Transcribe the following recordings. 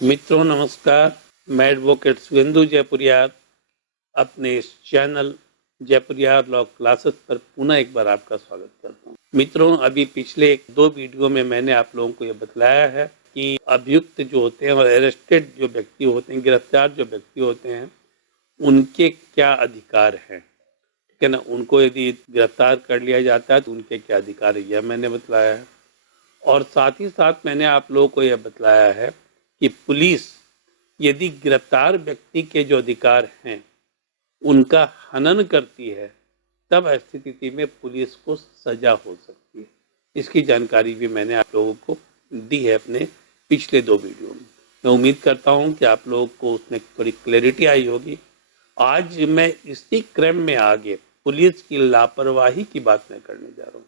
मित्रों नमस्कार। मैं एडवोकेट सुगेंदु जयपुरियार अपने इस चैनल जयपुरियार लॉ क्लासेस पर पुनः एक बार आपका स्वागत करता हूं। मित्रों, अभी पिछले 2 वीडियो में मैंने आप लोगों को यह बतलाया है कि अभियुक्त जो होते हैं और अरेस्टेड जो व्यक्ति होते हैं, गिरफ्तार जो व्यक्ति होते हैं, उनके क्या अधिकार हैं, ठीक है ना। उनको यदि गिरफ्तार कर लिया जाता है तो उनके क्या अधिकार है, यह मैंने बतलाया है। और साथ ही साथ मैंने आप लोगों को यह बतलाया है कि पुलिस यदि गिरफ्तार व्यक्ति के जो अधिकार हैं उनका हनन करती है, तब ऐसी स्थिति में पुलिस को सजा हो सकती है। इसकी जानकारी भी मैंने आप लोगों को दी है अपने पिछले 2 वीडियो में। मैं उम्मीद करता हूं कि आप लोगों को उसमें थोड़ी क्लैरिटी आई होगी। आज मैं इसी क्रम में आगे पुलिस की लापरवाही की बात मैं करने जा रहा हूँ।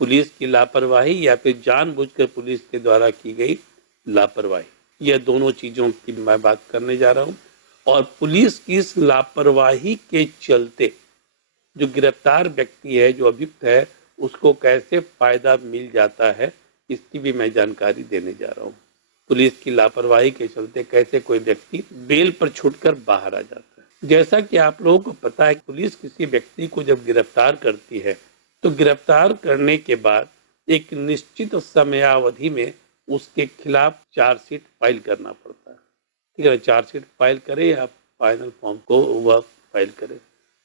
पुलिस की लापरवाही या फिर जानबूझकर पुलिस के द्वारा की गई लापरवाही, यह दोनों चीजों की मैं बात करने जा रहा हूं। और पुलिस की इस लापरवाही के चलते जो गिरफ्तार व्यक्ति है, जो अभियुक्त है, उसको कैसे फायदा मिल जाता है, इसकी भी मैं जानकारी देने जा रहा हूं। पुलिस की लापरवाही के चलते कैसे कोई व्यक्ति बेल पर छूटकर बाहर आ जाता है। जैसा कि आप लोगों को पता है, पुलिस किसी व्यक्ति को जब गिरफ्तार करती है तो गिरफ्तार करने के बाद एक निश्चित समयावधि में उसके खिलाफ चार्जशीट फाइल करना पड़ता है, ठीक है। चार्जशीट फाइल करे या फाइनल फॉर्म को वह फाइल करे।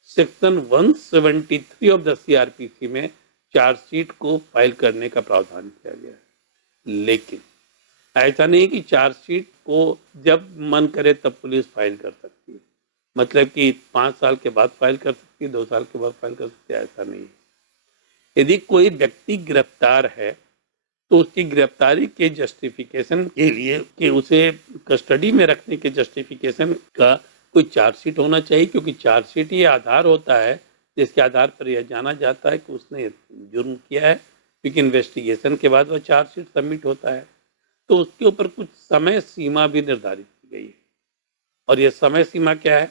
सेक्शन 173 ऑफ द सीआरपीसी में चार्जशीट को फाइल करने का प्रावधान किया गया है। लेकिन ऐसा नहीं कि चार्जशीट को जब मन करे तब पुलिस फाइल कर सकती है, मतलब कि 5 साल के बाद फाइल कर सकती है, 2 साल के बाद फाइल कर सकती है, ऐसा नहीं है। यदि कोई व्यक्ति गिरफ्तार है तो उसकी गिरफ्तारी के जस्टिफिकेशन के लिए कि उसे कस्टडी में रखने के जस्टिफिकेशन का कोई चार्जशीट होना चाहिए, क्योंकि चार्जशीट ये आधार होता है जिसके आधार पर यह जाना जाता है कि उसने जुर्म किया है, क्योंकि इन्वेस्टिगेशन के बाद वह चार्जशीट सबमिट होता है। तो उसके ऊपर कुछ समय सीमा भी निर्धारित की गई है। और यह समय सीमा क्या है?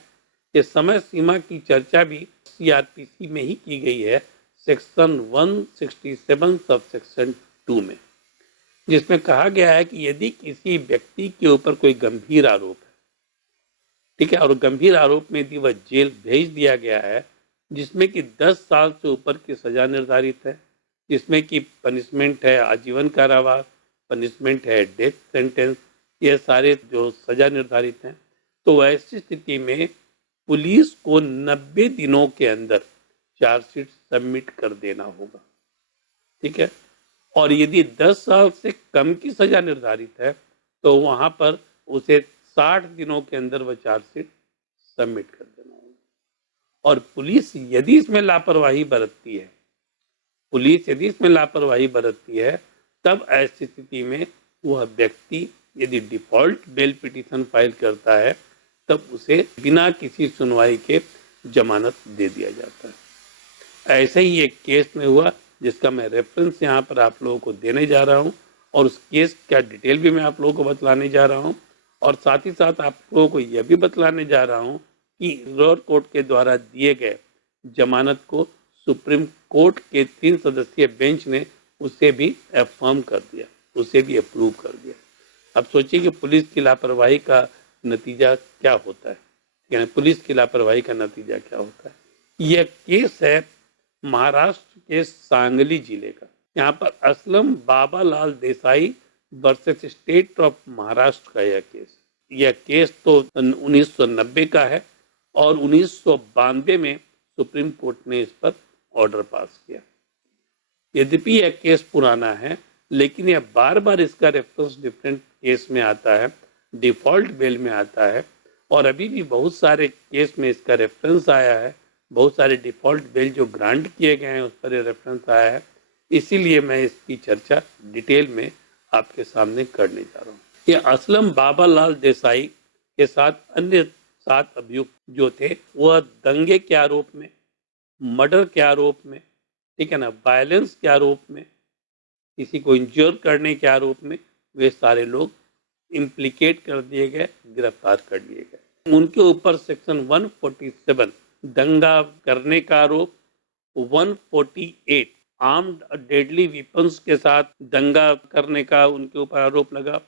ये समय सीमा की चर्चा भी सीआरपीसी में ही की गई है, सेक्शन 167 सब सेक्शन 2 में, जिसमें कहा गया है कि यदि किसी व्यक्ति के ऊपर कोई गंभीर आरोप है, ठीक है, और गंभीर आरोप में यदि वह जेल भेज दिया गया है, जिसमें कि 10 साल से ऊपर की सजा निर्धारित है, जिसमें कि पनिशमेंट है आजीवन कारावास, पनिशमेंट है डेथ सेंटेंस, ये सारे जो सजा निर्धारित हैं, तो ऐसी स्थिति में पुलिस को 90 दिनों के अंदर चार्जशीट सबमिट कर देना होगा, ठीक है। और यदि 10 साल से कम की सजा निर्धारित है तो वहां पर उसे 60 दिनों के अंदर वह चार्जशीट सबमिट कर देना होगा। और पुलिस यदि इसमें लापरवाही बरतती है, तब ऐसी स्थिति में वह व्यक्ति यदि डिफॉल्ट बेल पिटीशन फाइल करता है, तब उसे बिना किसी सुनवाई के जमानत दे दिया जाता है। ऐसे ही एक केस में हुआ जिसका मैं रेफरेंस यहाँ पर आप लोगों को देने जा रहा हूँ, और उस केस का डिटेल भी मैं आप लोगों को बतलाने जा रहा हूँ। और साथ ही साथ आप लोगों को यह भी बतलाने जा रहा हूँ कि लोअर कोर्ट के द्वारा दिए गए जमानत को सुप्रीम कोर्ट के 3 सदस्यीय बेंच ने उसे भी अफर्म कर दिया, उसे भी अप्रूव कर दिया। अब सोचिए कि पुलिस की लापरवाही का नतीजा क्या होता है, यानी पुलिस की लापरवाही का नतीजा क्या होता है। यह केस है महाराष्ट्र के सांगली जिले का। यहाँ पर Aslam Babalal Desai versus state of Maharashtra का यह केस तो 1990 का है, और 1992 में सुप्रीम कोर्ट ने इस पर ऑर्डर पास किया। यद्यपि यह केस पुराना है, लेकिन यह बार बार इसका रेफरेंस डिफरेंट केस में आता है, डिफॉल्ट बेल में आता है, और अभी भी बहुत सारे केस में इसका रेफरेंस आया है। बहुत सारे डिफॉल्ट बेल जो ग्रांट किए गए हैं उस पर यह रेफरेंस आया है। इसीलिए मैं इसकी चर्चा डिटेल में आपके सामने करने जा रहा हूँ। ये असलम बाबालाल देसाई के साथ अन्य 7 अभियुक्त जो थे, वह दंगे के आरोप में, मर्डर के आरोप में, ठीक है ना, वायलेंस के आरोप में, किसी को इंज्योर करने के आरोप में, वे सारे लोग इम्प्लीकेट कर दिए गए, गिरफ्तार कर लिए गए। उनके ऊपर सेक्शन 147 दंगा करने का आरोप, 148 आर्म्ड डेडली वेपन्स के साथ दंगा करने का उनके ऊपर आरोप लगा,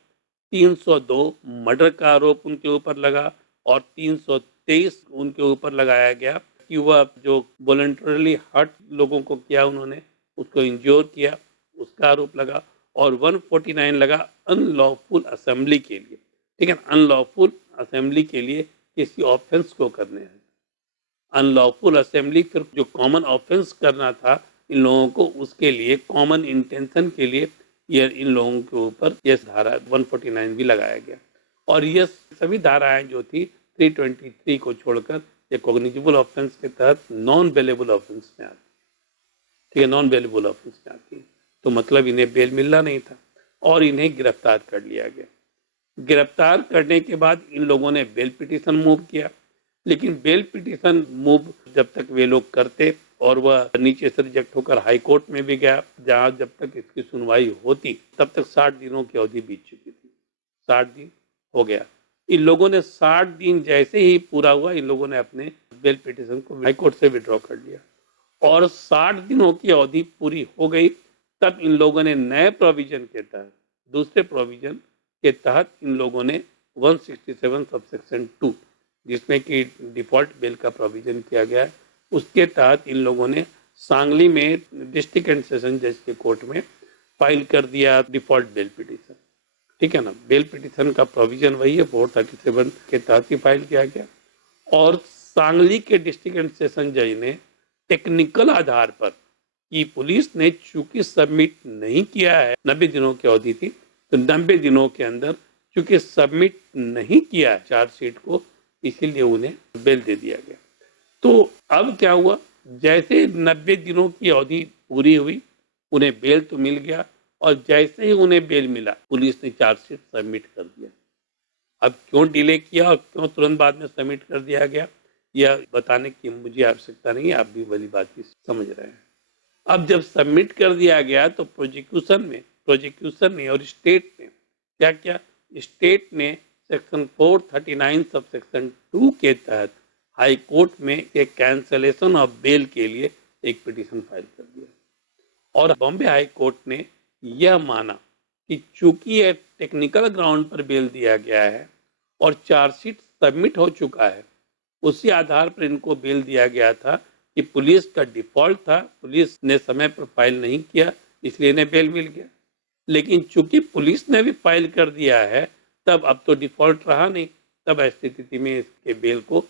302 मर्डर का आरोप उनके ऊपर लगा और 323 उनके ऊपर लगाया गया कि वह जो वॉलंटरली हर्ट लोगों को किया उन्होंने, उसको इंज्योर किया, उसका आरोप लगा। और 149 लगा अनलॉफुल असेंबली के लिए। ठीक है, अनलॉफुल असेंबली के लिए किसी ऑफेंस को करने हैं। अनलॉफुल असेंबली फिर जो कॉमन ऑफेंस करना था इन लोगों को, उसके लिए कॉमन इंटेंशन के लिए ये इन लोगों के ऊपर ये धारा 149 भी लगाया गया। और ये सभी धाराएं जो थी 323 को छोड़कर ये कॉग्निजेबल ऑफेंस के तहत नॉन बेलेबल ऑफेंस में आती। ठीक है, नॉन बेलेबल ऑफेंस में आती। तो मतलब इन्हें बेल मिलना नहीं था और इन्हें गिरफ्तार कर लिया गया। गिरफ्तार करने के बाद इन लोगों ने बेल पिटीशन मूव किया, लेकिन बेल पिटीशन मूव जब तक वे लोग करते और वह नीचे से रिजेक्ट होकर हाई कोर्ट में भी गया, जहां जब तक इसकी सुनवाई होती तब तक 60 दिनों की अवधि बीत चुकी थी। 60 दिन हो गया। इन लोगों ने 60 दिन जैसे ही पूरा हुआ, इन लोगों ने अपने बेल पिटीशन को हाई कोर्ट से विड्रॉ कर लिया और 60 दिनों की अवधि पूरी हो गई। तब इन लोगों ने नए प्रोविजन के तहत, दूसरे प्रोविजन के तहत इन लोगों ने 167 सबसेक्शन 2, जिसमें कि डिफॉल्ट बेल का प्रोविजन किया गया है, उसके तहत इन लोगों ने सांगली में डिस्ट्रिक्ट एंड सेशन जज के कोर्ट में फाइल कर दिया डिफॉल्ट बेल पिटीशन। ठीक है ना, बेल पिटीशन का प्रोविजन वही है, 437 के तहत ही फाइल किया गया। और सांगली के डिस्ट्रिक्ट एंड सेशन जज ने टेक्निकल आधार पर कि पुलिस ने चूंकि सबमिट नहीं किया है, 90 दिनों की अवधि थी, तो 90 दिनों के अंदर चूंकि सबमिट नहीं किया चार्जशीट को, इसीलिए उन्हें बेल दे दिया गया। तो अब क्या हुआ, जैसे 90 दिनों की अवधि पूरी हुई, उन्हें बेल तो मिल गया और जैसे ही उन्हें बेल मिला, पुलिस ने चार्जशीट सबमिट कर दिया। अब क्यों डिले किया और क्यों तुरंत बाद में सबमिट कर दिया गया, यह बताने की मुझे आवश्यकता नहीं है, आप भी भली बात समझ रहे हैं। अब जब सबमिट कर दिया गया तो प्रोसिक्यूशन ने और स्टेट ने क्या किया, स्टेट ने सेक्शन 439 सब सेक्शन 2 के तहत हाई कोर्ट में एक कैंसलेशन ऑफ बेल के लिए एक पिटीशन फाइल कर दिया। और बॉम्बे हाई कोर्ट ने यह माना कि चूंकि यह टेक्निकल ग्राउंड पर बेल दिया गया है और चार्जशीट सबमिट हो चुका है, उसी आधार पर इनको बेल दिया गया था कि पुलिस का डिफॉल्ट था, पुलिस ने समय पर फाइल नहीं किया, इसलिए इन्हें बेल मिल गया। लेकिन चूंकि पुलिस ने भी फाइल कर दिया है, तब अब तो डिफॉल्ट रहा नहीं, तब ऐसी स्थिति में इसके बेल को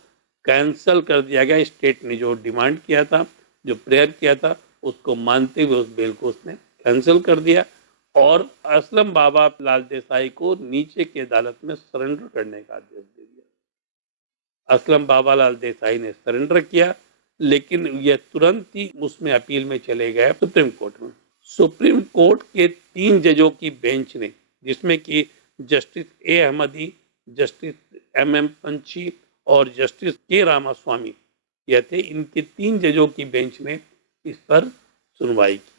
कैंसल कर दिया गया। स्टेट ने जो डिमांड किया था, जो प्रेयर किया था, उसको मानते हुए उस बेल को उसने कैंसिल कर दिया और असलम बाबा लाल देसाई को नीचे की अदालत में सरेंडर करने का आदेश दे दिया। असलम बाबा लाल देसाई ने सरेंडर किया, लेकिन यह तुरंत ही उसमें अपील में चले गए सुप्रीम कोर्ट में। सुप्रीम कोर्ट के 3 जजों की बेंच ने, जिसमें कि justice A Ahmadi, justice MM पंची और जस्टिस के रामास्वामी यह थे, इनके 3 जजों की बेंच ने इस पर सुनवाई की।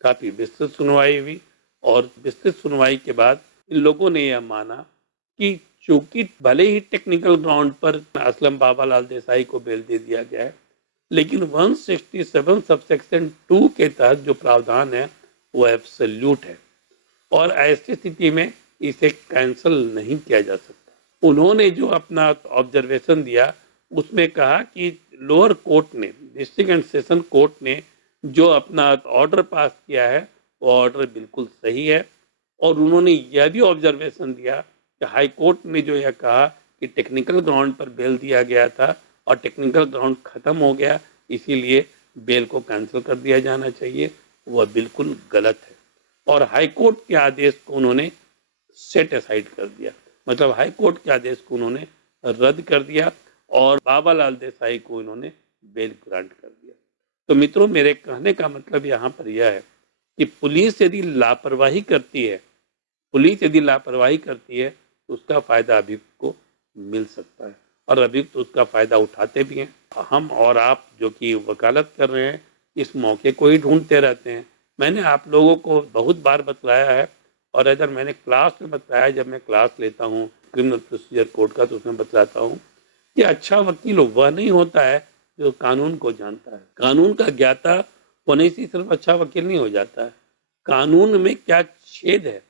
काफी विस्तृत सुनवाई हुई और विस्तृत सुनवाई के बाद इन लोगों ने यह माना कि चूंकि भले ही टेक्निकल ग्राउंड पर असलम बाबा लाल देसाई को बेल दे दिया गया है, लेकिन 167 सबसेक्शन 2 के तहत जो प्रावधान है वो एब्सोल्यूट है और ऐसी स्थिति में इसे कैंसिल नहीं किया जा सकता। उन्होंने जो अपना ऑब्जर्वेशन दिया उसमें कहा कि लोअर कोर्ट ने, डिस्ट्रिक्ट एंड सेशन कोर्ट ने जो अपना ऑर्डर पास किया है वो ऑर्डर बिल्कुल सही है। और उन्होंने यह भी ऑब्जर्वेशन दिया कि हाई कोर्ट ने जो यह कहा कि टेक्निकल ग्राउंड पर बेल दिया गया था और टेक्निकल ग्राउंड खत्म हो गया, इसीलिए बेल को कैंसिल कर दिया जाना चाहिए, वह बिल्कुल गलत है। और हाई कोर्ट के आदेश को उन्होंने सेट असाइड कर दिया, मतलब हाई कोर्ट के आदेश को उन्होंने रद्द कर दिया और बाबा लाल देसाई को इन्होंने बेल ग्रांट कर दिया। तो मित्रों, मेरे कहने का मतलब यहाँ पर यह है कि पुलिस यदि लापरवाही करती है, तो उसका फायदा अभियुक्त को मिल सकता है और अभियुक्त उसका फायदा उठाते भी हैं। हम और आप जो कि वकालत कर रहे हैं, इस मौके को ही ढूंढते रहते हैं। मैंने आप लोगों को बहुत बार बतलाया है और अगर मैंने क्लास में बताया, जब मैं क्लास लेता हूँ क्रिमिनल प्रोसीजर कोड का, तो उसमें बतलाता हूँ कि अच्छा वकील वह नहीं होता है जो कानून को जानता है। कानून का ज्ञाता होने से सिर्फ अच्छा वकील नहीं हो जाता है। कानून में क्या छेद है,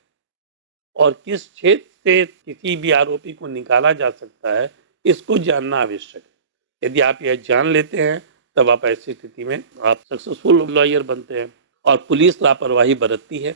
और किस क्षेत्र से किसी भी आरोपी को निकाला जा सकता है, इसको जानना आवश्यक है। यदि आप यह जान लेते हैं, तब आप ऐसी स्थिति में आप सक्सेसफुल लॉयर बनते हैं। और पुलिस लापरवाही बरतती है।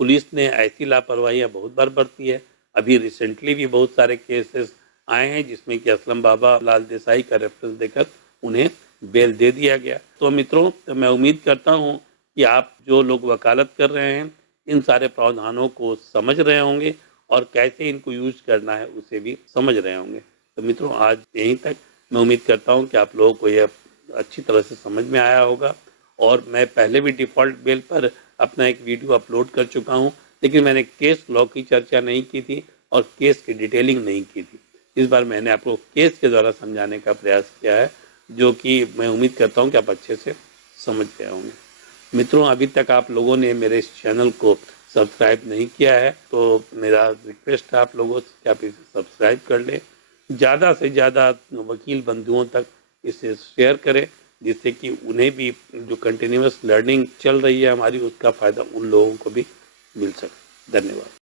पुलिस ने ऐसी लापरवाहियां बहुत बार बरती है। अभी रिसेंटली भी बहुत सारे केसेस आए हैं जिसमें कि असलम बाबा लाल देसाई का रेफरेंस देकर उन्हें बेल दे दिया गया। तो मित्रों, तो मैं उम्मीद करता हूं कि आप जो लोग वकालत कर रहे हैं, इन सारे प्रावधानों को समझ रहे होंगे और कैसे इनको यूज करना है उसे भी समझ रहे होंगे। तो मित्रों, आज यहीं तक। मैं उम्मीद करता हूं कि आप लोगों को यह अच्छी तरह से समझ में आया होगा। और मैं पहले भी डिफ़ॉल्ट बेल पर अपना एक वीडियो अपलोड कर चुका हूं, लेकिन मैंने केस लॉ की चर्चा नहीं की थी और केस की डिटेलिंग नहीं की थी। इस बार मैंने आपको केस के द्वारा समझाने का प्रयास किया है, जो कि मैं उम्मीद करता हूं कि आप अच्छे से समझ गए होंगे। मित्रों, अभी तक आप लोगों ने मेरे इस चैनल को सब्सक्राइब नहीं किया है, तो मेरा रिक्वेस्ट है आप लोगों से कि आप इसे सब्सक्राइब कर लें। ज़्यादा से ज़्यादा वकील बंधुओं तक इसे शेयर करें, जिससे कि उन्हें भी जो कंटिन्यूअस लर्निंग चल रही है हमारी, उसका फ़ायदा उन लोगों को भी मिल सके। धन्यवाद।